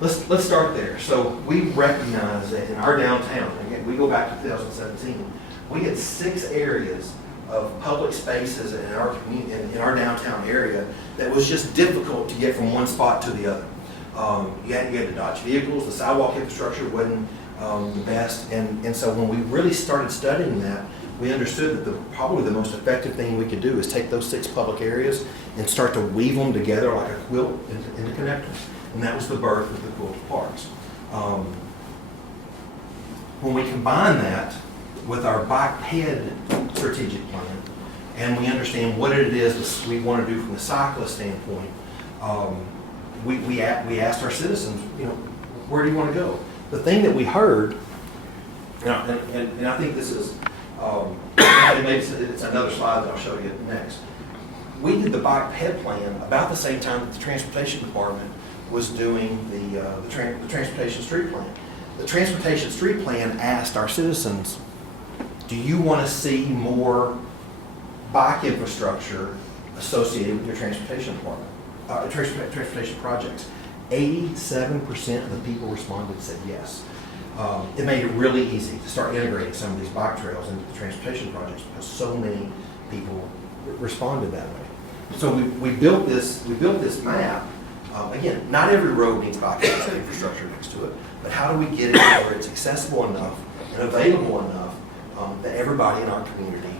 let's start there. So we recognize that in our downtown, again, we go back to 2017, we had 6 areas of public spaces in our community, in our downtown area, that was just difficult to get from one spot to the other. You had to dodge vehicles, the sidewalk infrastructure wasn't the best, and so when we really started studying that, we understood that probably the most effective thing we could do is take those 6 public areas and start to weave them together like a quilt into connectors. And that was the birth of the Quilted Parks. When we combine that with our bike-ped strategic plan, and we understand what it is we want to do from the cyclist standpoint, we asked our citizens, where do you want to go? The thing that we heard, and I think this is, maybe it's another slide that I'll show you next. We did the bike-ped plan about the same time that the transportation department was doing the transportation street plan. The transportation street plan asked our citizens, do you want to see more bike infrastructure associated with your transportation department, transportation projects? 87% of the people responded and said yes. It made it really easy to start integrating some of these bike trails into the transportation projects because so many people responded that way. So we built this map. Again, not every road needs bike infrastructure next to it, but how do we get it where it's accessible enough and available enough that everybody in our community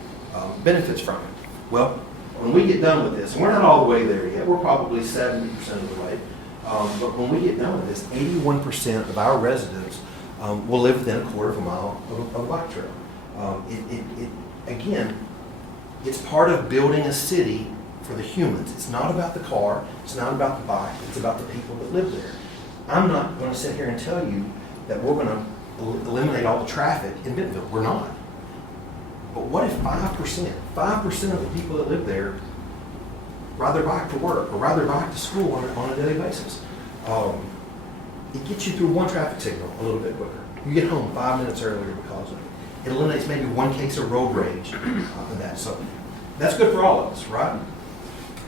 benefits from it? Well, when we get done with this, and we're not all the way there yet, we're probably 70% of the way, but when we get done with this, 81% of our residents will live within a quarter of a mile of a bike trail. Again, it's part of building a city for the humans. It's not about the car, it's not about the bike, it's about the people that live there. I'm not going to sit here and tell you that we're going to eliminate all the traffic in Bentonville. We're not. But what if 5% of the people that live there ride their bike to work or ride their bike to school on a daily basis? It gets you through one traffic signal a little bit quicker. You get home 5 minutes earlier because of it. It eliminates maybe one case of road rage in that. So that's good for all of us, right?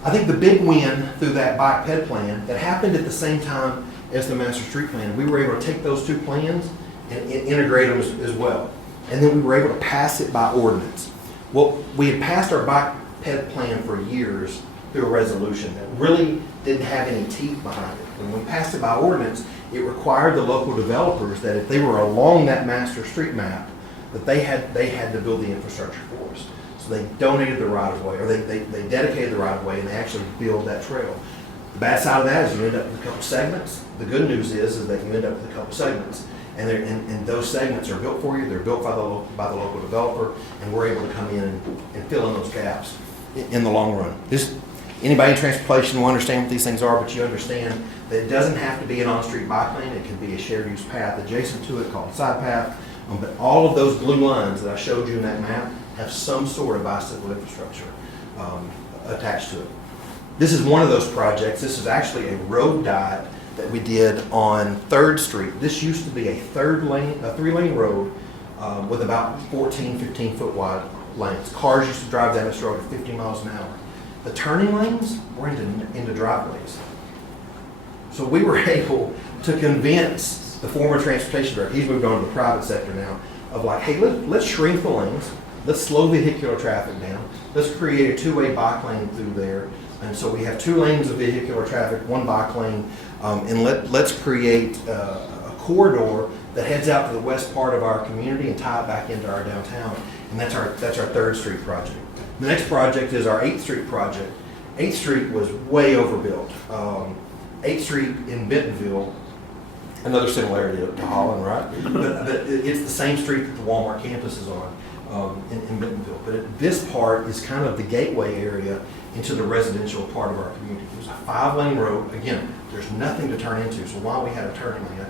I think the big win through that bike-ped plan that happened at the same time as the master street plan, we were able to take those 2 plans and integrate them as well. And then we were able to pass it by ordinance. Well, we had passed our bike-ped plan for years through a resolution that really didn't have any teeth behind it. When we passed it by ordinance, it required the local developers that if they were along that master street map, that they had to build the infrastructure for us. So they donated the right-of-way, or they dedicated the right-of-way, and they actually built that trail. The bad side of that is you end up with a couple segments. The good news is that you end up with a couple segments. And those segments are built for you. They're built by the local developer, and we're able to come in and fill in those gaps in the long run. Anybody in transportation will understand what these things are, but you understand that it doesn't have to be an on-street bike lane. It can be a shared use path adjacent to it called side path. But all of those blue lines that I showed you in that map have some sort of bicycle infrastructure attached to it. This is one of those projects. This is actually a road diet that we did on 3rd Street. This used to be a 3-lane road with about 14, 15 foot wide lanes. Cars used to drive down this road at 50 miles an hour. The turning lanes were into driveways. So we were able to convince the former transportation director, he's moved on to the private sector now, of like, hey, let's shrink the lanes, let's slow vehicular traffic down, let's create a 2-way bike lane through there. And so we have 2 lanes of vehicular traffic, 1 bike lane, and let's create a corridor that heads out to the west part of our community and tie it back into our downtown. And that's our 3rd Street project. The next project is our 8th Street project. 8th Street was way overbuilt. 8th Street in Bentonville, another similarity to Holland, right? But it's the same street that the Walmart campus is on in Bentonville. But this part is kind of the gateway area into the residential part of our community. It was a 5-lane road. Again, there's nothing to turn into, so why we had a turning lane,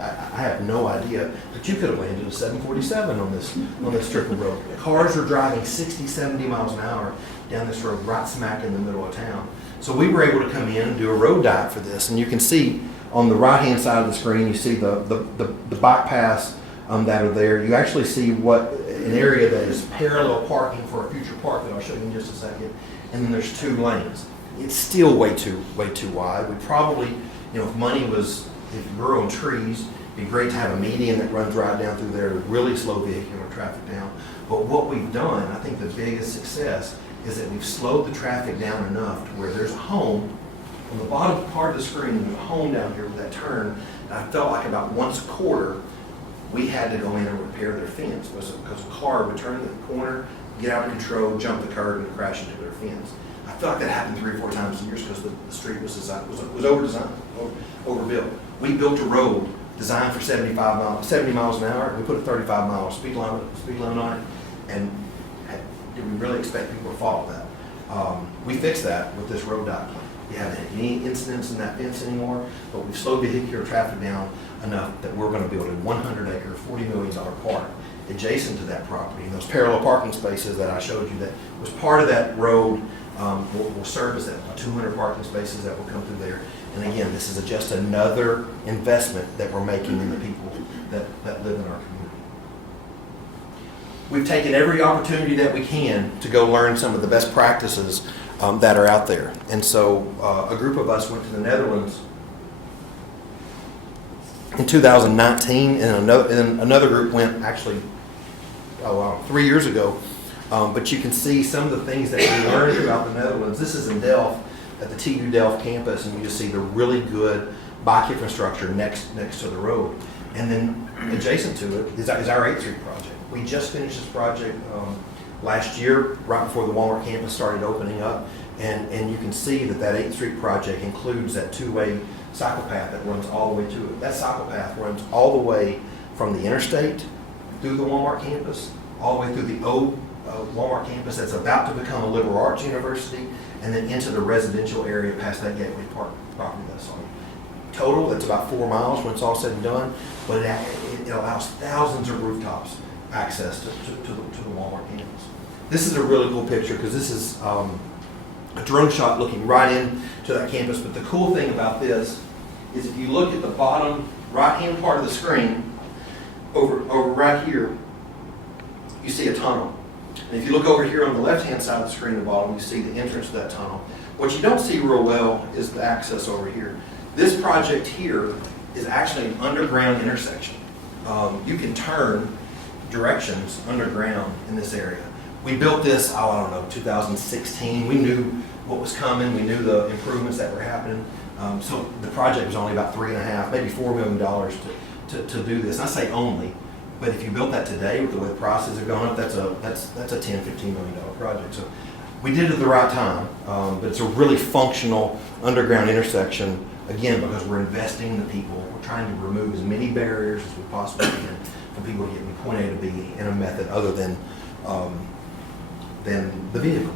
I have no idea. But you could have landed a 747 on this strip of road. Cars are driving 60, 70 miles an hour down this road right smack in the middle of town. So we were able to come in and do a road diet for this, and you can see on the right-hand side of the screen, you see the bike paths that are there. You actually see an area that is parallel parking for a future park that I'll show you in just a second. And then there's 2 lanes. It's still way too wide. We probably, if money was if you're growing trees, it'd be great to have a median that runs right down through there to really slow vehicular traffic down. But what we've done, I think the biggest success is that we've slowed the traffic down enough to where there's a home on the bottom part of the screen, there's a home down here with that turn. And I felt like about once a quarter, we had to go in and repair their fence because a car would turn the corner, get out of control, jump the curb, and crash into their fence. I feel like that happened 3 or 4 times a year because the street was over-designed, overbuilt. We built a road designed for 70 miles an hour. We put a 35 mile speed limit on it, and did we really expect people to follow that? We fixed that with this road dot plan. We haven't had any incidents in that fence anymore, but we've slowed vehicular traffic down enough that we're going to build a 100-acre, $40 million park adjacent to that property. And those parallel parking spaces that I showed you that was part of that road will serve as that 200 parking spaces that will come through there. And again, this is just another investment that we're making in the people that live in our community. We've taken every opportunity that we can to go learn some of the best practices that are out there. And so a group of us went to the Netherlands in 2019, and another group went actually 3 years ago. But you can see some of the things that we learned about the Netherlands. This is in Delft, at the TU Delft campus, and you just see the really good bike infrastructure next to the road. And then adjacent to it is our 8th Street project. We just finished this project last year, right before the Walmart campus started opening up. And you can see that 8th Street project includes that 2-way cycle path that runs all the way to it. That cycle path runs all the way from the interstate through the Walmart campus, all the way through the old Walmart campus that's about to become a liberal arts university, and then into the residential area past that Gateway Park property that's on. Total, that's about 4 miles when it's all said and done, but it allows thousands of rooftops access to the Walmart campus. This is a really cool picture because this is a drone shot looking right into that campus. But the cool thing about this is if you look at the bottom right-hand part of the screen, over right here, you see a tunnel. And if you look over here on the left-hand side of the screen at the bottom, you see the entrance to that tunnel. What you don't see real well is the access over here. This project here is actually an underground intersection. You can turn directions underground in this area. We built this, 2016. We knew what was coming. We knew the improvements that were happening. So the project was only about $3.5, maybe $4 million to do this. And I say only, but if you built that today with the way the prices have gone up, that's a $10, $15 million project. So we did it at the right time, but it's a really functional underground intersection, again, because we're investing in the people. We're trying to remove as many barriers as we possibly can for people to get from point A to B in a method other than the vehicle.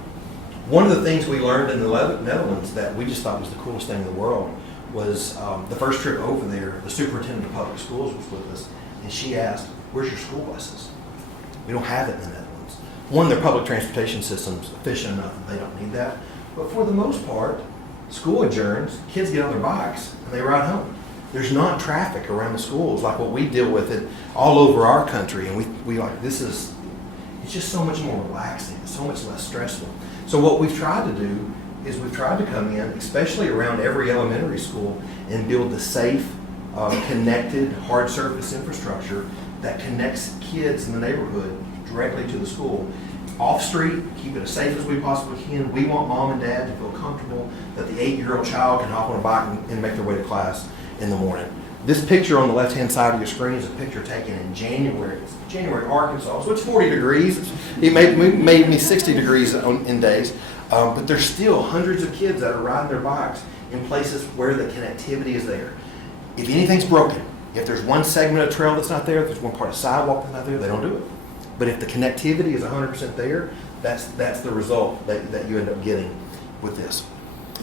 One of the things we learned in the Netherlands that we just thought was the coolest thing in the world was the first trip over there, the superintendent of public schools was with us, and she asked, "Where's your school buses?" We don't have it in the Netherlands. One, their public transportation system's efficient enough that they don't need that. But for the most part, school adjourns, kids get on their bikes, and they ride home. There's not traffic around the schools like what we deal with it all over our country, and we like, it's just so much more relaxing, it's so much less stressful. So what we've tried to do is we've tried to come in, especially around every elementary school, and build the safe, connected, hard surface infrastructure that connects kids in the neighborhood directly to the school. Off street, keep it as safe as we possibly can. We want mom and dad to feel comfortable that the 8-year-old child can hop on a bike and make their way to class in the morning. This picture on the left-hand side of your screen is a picture taken in January. It's January, Arkansas, so it's 40 degrees. It made me 60 degrees in days. But there's still hundreds of kids that are riding their bikes in places where the connectivity is there. If anything's broken, if there's one segment of trail that's not there, if there's one part of sidewalk that's not there, they don't do it. But if the connectivity is 100% there, that's the result that you end up getting with this.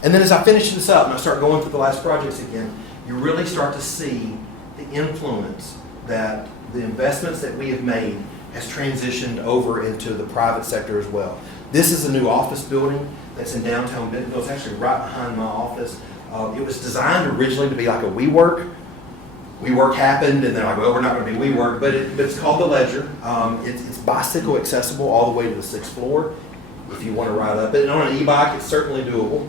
And then as I finish this up and I start going through the last projects again, you really start to see the influence that the investments that we have made has transitioned over into the private sector as well. This is a new office building that's in downtown Bentonville. It's actually right behind my office. It was designed originally to be like a WeWork. WeWork happened, and they're like, well, we're not going to be WeWork, but it's called the Ledger. It's bicycle accessible all the way to the 6th floor if you want to ride up it. And on an e-bike, it's certainly doable.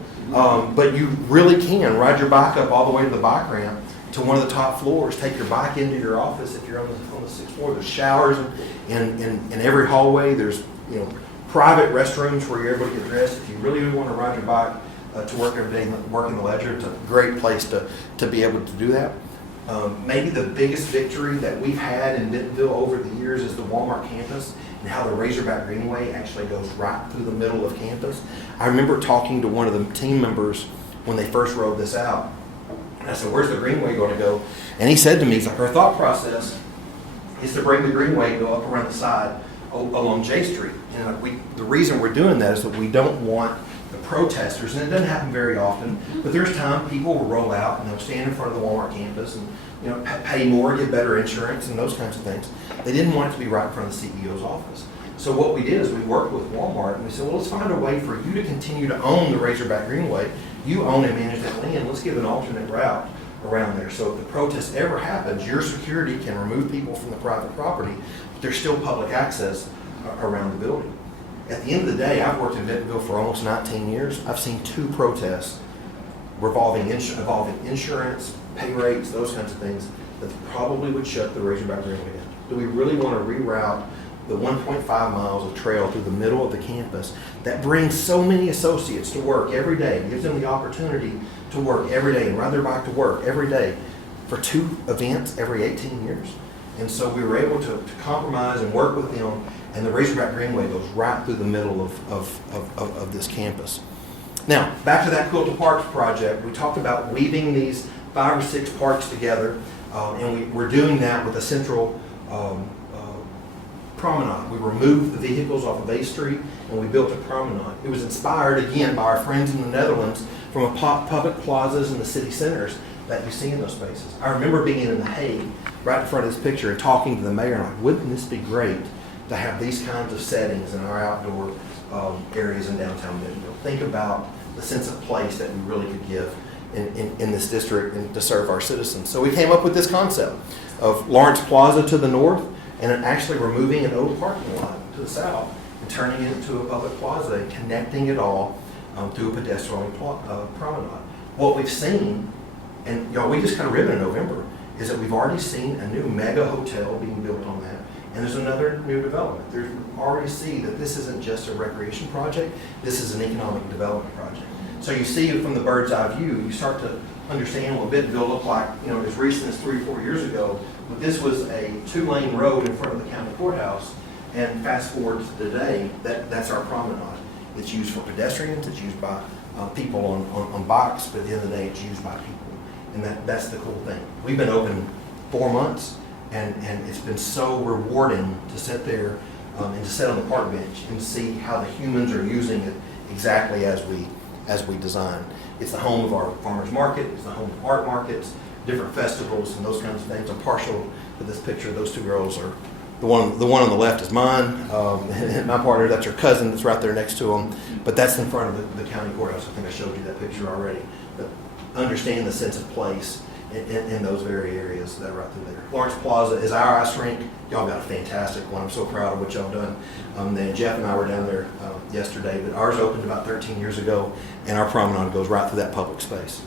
But you really can ride your bike up all the way to the bike ramp to one of the top floors. Take your bike into your office if you're on the sixth floor. There's showers in every hallway. There's private restrooms where you're able to get dressed. If you really want to ride your bike to work every day, work in the ledger, it's a great place to be able to do that. Maybe the biggest victory that we've had in Bentonville over the years is the Walmart campus and how the Razorback Greenway actually goes right through the middle of campus. I remember talking to one of the team members when they first rolled this out. And I said, where's the Greenway going to go? And he said to me, he's like, our thought process is to bring the Greenway, go up around the side along J Street. And the reason we're doing that is that we don't want the protesters, and it doesn't happen very often, but there's time people will roll out and they'll stand in front of the Walmart campus and pay more, get better insurance and those kinds of things. They didn't want it to be right in front of the CEO's office. So what we did is we worked with Walmart and we said, well, let's find a way for you to continue to own the Razorback Greenway. You own and manage that land. Let's give an alternate route around there. So if the protest ever happens, your security can remove people from the private property, but there's still public access around the building. At the end of the day, I've worked in Bentonville for almost 19 years. I've seen 2 protests involving insurance, pay rates, those kinds of things that probably would shut the Razorback Greenway down. Do we really want to reroute the 1.5 miles of trail through the middle of the campus that brings so many associates to work every day, gives them the opportunity to work every day and ride their bike to work every day for 2 events every 18 years? And so we were able to compromise and work with them, and the Razorback Greenway goes right through the middle of this campus. Now, back to that Quilted Parks project, we talked about weaving these 5 or 6 parks together, and we're doing that with a central promenade. We removed the vehicles off of A Street and we built a promenade. It was inspired again by our friends in the Netherlands from public plazas in the city centers that you see in those spaces. I remember being in The Hague right in front of this picture and talking to the mayor and like, wouldn't this be great to have these kinds of settings in our outdoor areas in downtown Bentonville? Think about the sense of place that we really could give in this district and to serve our citizens. So we came up with this concept of Lawrence Plaza to the north and then actually removing an old parking lot to the south and turning it into a public plaza and connecting it all through a pedestrian promenade. What we've seen, and we just kind of ribbon in November, is that we've already seen a new mega hotel being built on that, and there's another new development. We already see that this isn't just a recreation project, this is an economic development project. So you see it from the bird's eye view, you start to understand what Bentonville looked like, as recent as 3 or 4 years ago. But this was a 2-lane road in front of the county courthouse, and fast forward to today, that's our promenade. It's used for pedestrians, it's used by people on bikes, but at the end of the day, it's used by people. And that's the cool thing. We've been open 4 months, and it's been so rewarding to sit there and to sit on the park bench and see how the humans are using it exactly as we designed. It's the home of our farmers market, it's the home of art markets, different festivals and those kinds of things. I'm partial to this picture. Those 2 girls are, the one on the left is mine, my partner, that's her cousin that's right there next to him, but that's in front of the county courthouse. I think I showed you that picture already. But understand the sense of place in those very areas that are right through there. Lawrence Plaza is our ice rink. Y'all got a fantastic one. I'm so proud of what y'all done. Then Jeff and I were down there yesterday, but ours opened about 13 years ago, and our promenade goes right through that public space.